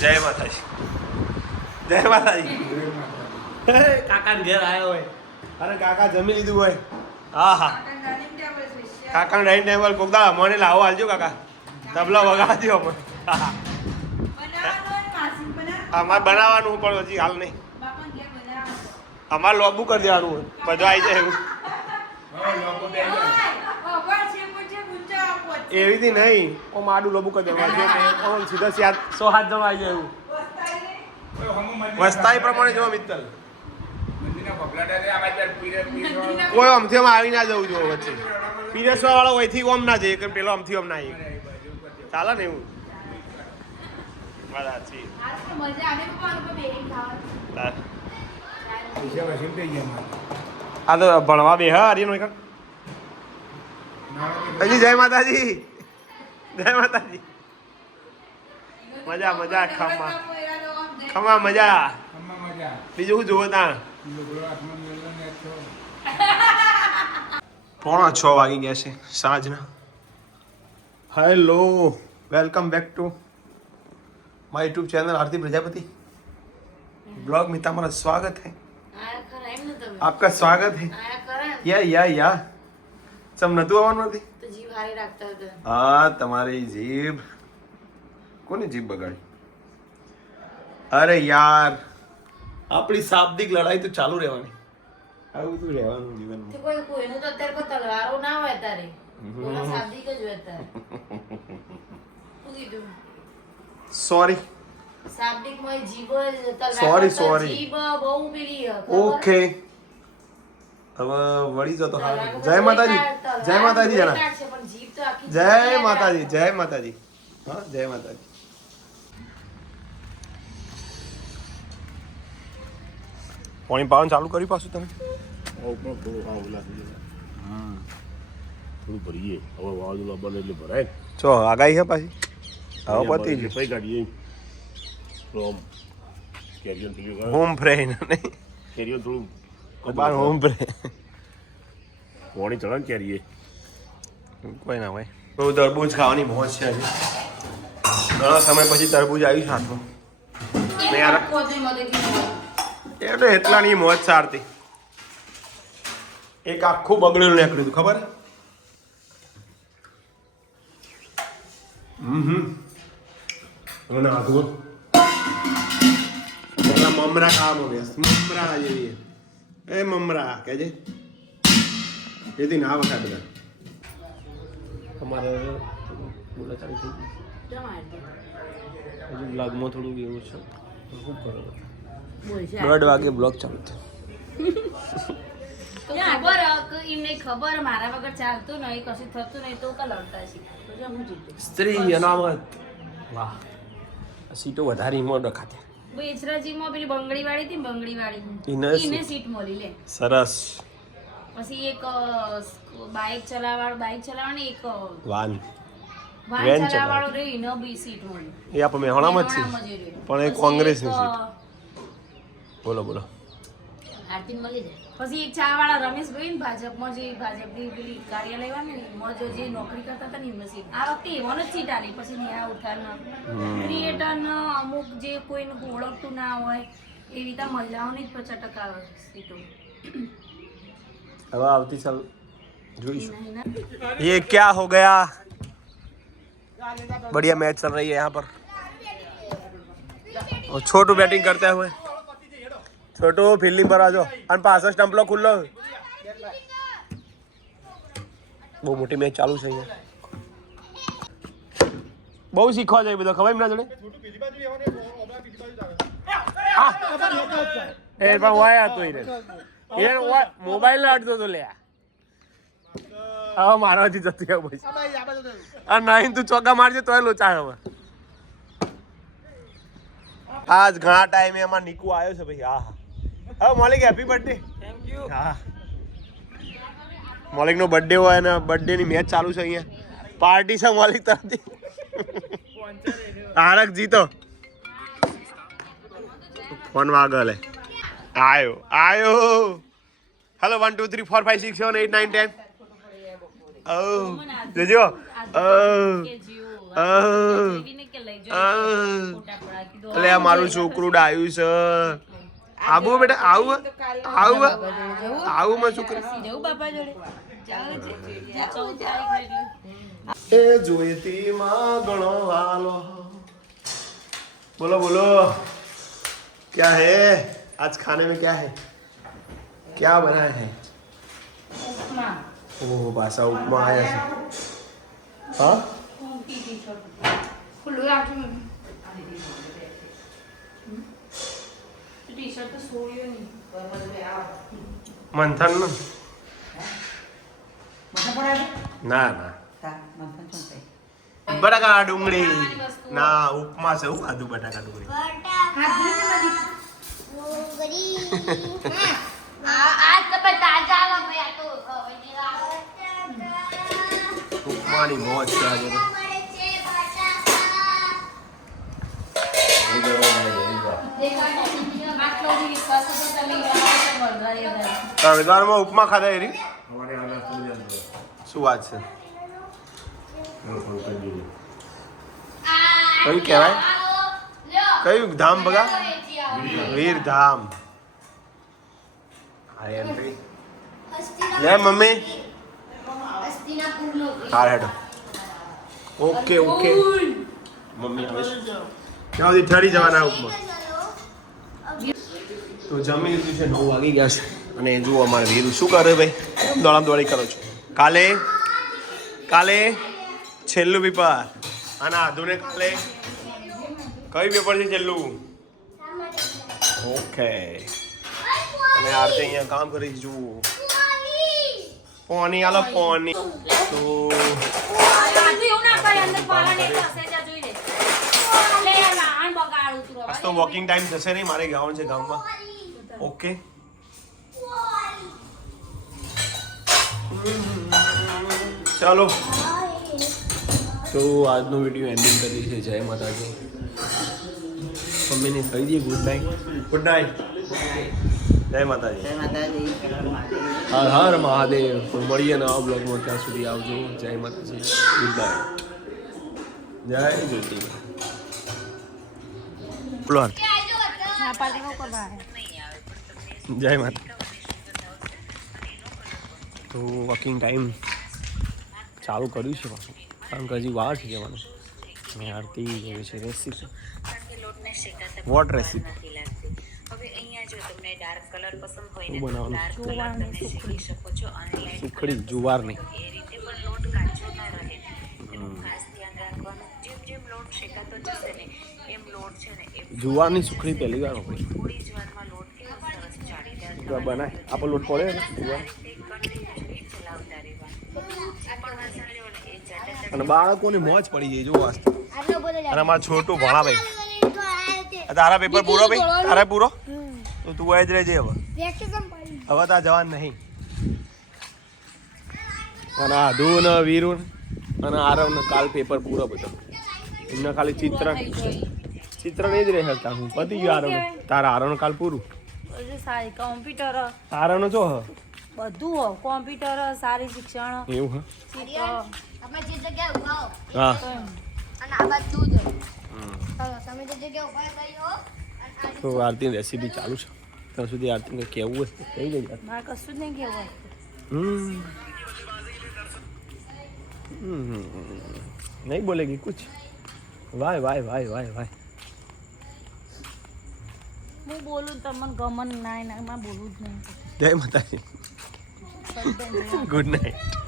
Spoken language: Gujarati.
જય માતાજી. જય માતાજી. કાકા ઘેર આવ્યો હોય અને કાકા જમી લીધું હોય. હા હા કાકા ડાઇનિંગ ટેબલ કોકદા મને લાવો હાલજો કાકા. તબલા વગાડજો મને. અમારે બનાવવાનું પણ હજી હાલ નહીં. અમારે લોબુ કરી દેવાનું બધું આવી જાય એવું. એવી રીતે નહીં ઓ માડું લોબુ કરી દેવાનું સીધા 100 જવા આવી જાય એવું. વસ્તાઈ પ્રમાણે જો મિત્તલ કોઈ અમથી આવી ના જવું જો વચ્ચે પીરેસવા વાળો અહીંથી ઓમ ના જઈએ કે પેલો અમથી ઓમ ના આવી ચાલે ને એવું. આ તો ભણવા બે હા હરી નો હજી. જય માતાજી. જય માતાજી. મજા મજા ખમ્મા ખમ્મા મજા. બીજું શું જોવો ત્યાં 5:45 વાગી ગયા છે સાંજના. Hello welcome back to my YouTube channel Aarti Prajapati blog में तुम्हारा स्वागत है. आपका स्वागत है. या सब नतु આવવાનું નથી તો જીભ હારી રાખતા હતા. હા તમારી જીભ કોની જીભ બગાડી? અરે યાર આપણી શાબ્દિક લડાઈ તો ચાલુ રહેવાની. આવું તો રહેવાનું જીવનમાં. તો કોઈનું તો અત્યારે કોઈ તલવારો ના હોય તારે. કોઈનો શાબ્દિક જ હોય તારે. સોરી શાબ્દિક માં જીભ તલવાર સોરી જીભ બહુ પેલી ઓકે હવે વળી જતો હા. જય માતાજી. જય માતાજી જણા. જય માતાજી. જય માતાજી. હા જય માતાજી. પાણી પાવાનું ચાલુ કર્યું પાછું તમે? થોડું ભરીએ હવે વાવાઝોડા બને એટલે ભરાય. ચો આગાહી હે પાછી હવે પતી ગયું. પૈ કાઢીએ ફ્રોમ કેરિયન પેલી હોમ ફ્રે નહીં કેરિયન થોડું બાર હોમ ફ્રે પાણી ચડે ને કેરીએ કોઈ ના ભાઈ. બહુ તરબૂચ ખાવાની મોજ છે હજી. ઘણા સમય પછી તરબૂચ આવ્યું હાથમાં. એ તો એટલાની મોજ સારતી. એક આખું બગડેલું નીકળ્યું હતું ખબર? આધું મમરા ખાવામાં વ્યસ્ત. મમરા જેવી એ મમરા કેજે એથી ના વખત બધા તમારે બોલાચાલી થઈ ગઈ હજુ બ્લોગમાં થોડું એવું છે. શું કરો 1:30 વાગે બ્લોગ ચાલુ ખબર મારા વગર ચાલતું નહીં કશું થતું નહીં તો લડતા છે. સ્ત્રી અનામત. વાહ સીટો વધારે ઈમો ડખાતે. બેચરાજીમાં પેલી બંગડી વાળી હતી બંગડી વાળી એને સીટ મળી લે. સરસ. પછી એક બાઇક ચલાવવાનું એક વાન ચલાવવાળો રે એને બી સીટ મળી. એ આપણે મેહોણામાં જ છે પણ એ કોંગ્રેસની સીટ. બોલો બોલો. આરતી મળી જાય. પછી એક ચા વાળા રમેશભાઈ ને ભાજપમાં જે ભાજપની પેલી કાર્યાલય વાળા ને એમાં જે નોકરી કરતા હતા ને એમને સીટ આ વખતે એવાનો જ સીટ આલી. પછી નેહા ઉઠારના ક્રિએટર અમુક જે કોઈને ઓળખતું ના હોય એવી રીતે મહિલાઓની જ 50% સીટો. હવે આવતી સાલ જોઈશું. ये क्या हो गया? बढ़िया मैच चल रही है यहाँ पर और छोटू बैटिंग करते हुए. छोटू फील्डिंग पर आ जाओ અને પાછો સ્ટમ્પલો ખુલ્લો. બહુ મોટી મેચ ચાલુ છે અહીંયા. બહુ શીખવા જાય બધો ખબર એમના જોડે. એ પણ વાયા તો એ મોબાઈલ અડતો તો લે. હવે મારાથી જતું ગયા પછી આ નહીં તું ચોકા મારજે તોય લોચા. હવે આજ ઘણા ટાઈમે એમાં નીકુ આવ્યો છે ભાઈ. હા હા હવે મોલિક હેપી બર્થડે. Thank you. હા મોલિકનો બર્થડે હોય અને બર્થડેની મેચ ચાલુ છે અહીંયા. પાર્ટી છે મોલિક તરફથી. તારક જીતો ફોન વાગે લે. આયો હેલો 1 2 3 4 5 6 7 8 9 10. જોજો કીધું એટલે આ મારું છોકરું ડાયું છે આવું બેટા આવું આવું આવું માં છોકરી જવું બાપા જોડે જાઓ છે 14 તારીખ એટલે એ જોઈતી માં ગણો વાલો बोलो बोलो क्या है आज खाने में क्या है क्या बना है ઉપમા ओह पासा उपमा आया है हाँ ખુલ્લું રાખી ટી-શર્ટ તો સોળ્યો નહીં मंथन ना ना ना बटाका डુંગળી ના ઉપમા છે હું ખાધું બટાકા ડુંગળી ઉપમાની મોજ છે આજે તો. તળગારમાં ઉપમા ખાધા એરી શું વાત છે કયું કહેવાય કયું ધામ બગા વીર ધામ હા એમ કઈ લે મમ્મી હા હેડો ઓકે ઓકે મમ્મી હવે ક્યાં સુધી ઠરી જવાના ઉપમા તો જમી લીધું છે 9 વાગી ગયા છે અને જુઓ અમારે વીર શું કરે ભાઈ દોડાદોડી કરો છો કાલે છેલ્લું પેપર અને આધુને કાલે કયું પેપર છે છેલ્લું ઓકે અને આરતી અહીંયા કામ કરી જુઓ પોની આલો પોની તો આજ તો વોકિંગ ટાઈમ થશે નહીં મારે ગાવાનું છે ગામમાં ઓકે ચાલો તો આજનો વિડીયો એન્ડિંગ કરી છે જય માતાજી મમ્મીને કહી દઈએ ગુડ નાઇટ જય માતાજી હર હર મહાદેવ તો મળીએ નવા બ્લોગમાં ત્યાં સુધી આવજો જય માતાજી ગુડ નાઇટ જય જ્યોતિ જય માતા તો વોકિંગ ટાઈમ ચાલુ કર્યું છે પાછું કારણ કે હજી વાર છે જવાનું મેં આરતી જેવી છે રેસીપી વોટ રેસીપી હવે અહીંયા જો તમને ડાર્ક કલર પસંદ હોય શું ને બનાવવાનું? ડાર્ક કલર તમે શીખી શકો છો અને લાઈટ સુખડી જુવારની એ રીતે પણ લોટ કાચો ના રહે એનું ખાસ ધ્યાન રાખવાનું જેમ જેમ લોટ શેકાતો જશે ને એમ લોટ છે ને એ જુવારની સુખડી પહેલી વાર વાપરી થોડી જ વારમાં લોટ કેવો સરસ જાળીદાર બનાય આપણો લોટ પડે ને જુવાર ચલાવતા રહેવાનું આ પણ વાસણ જો ને એ જાતે અને બાળકોને મોજ પડી જાય જો વાસ્તુ અને અમારા છોટું ભણા ભાઈ તારા પેપર પૂરો ભાઈ તારા પૂરો તો તું જ રહેજે હવે તાર જવાન નહીં અને આધુ ને વીરુ અને આરવ ને કાલ પેપર પૂરો બધો એમને ખાલી ચિત્ર નહીં જ રહે શકતા હું પતી ગયું આરવ તારા આરવ ને કાલ પૂરું કોમ્પ્યુટર આરવ નો જો હ બધું હો કોમ્પ્યુટર સારી શિક્ષણ એવું હ ચિત્ર તમે જે જગ્યાએ ઉભા હો હા અને આ બધું જ ચાલો તમે જે જગ્યાએ ઉભા થઈ હો અને આ તો આરતીની રેસીપી ચાલુ છે ત્યાં સુધી આરતીને કહેવું હોય તો કહી દેજો મારે કશું જ નહીં કહેવું नहीं बोलेगी कुछ वाय वाय वाय वाय वाय હું બોલું તમને ગમન ના ના માં બોલું જ નહીં जय माता दी गुड नाइट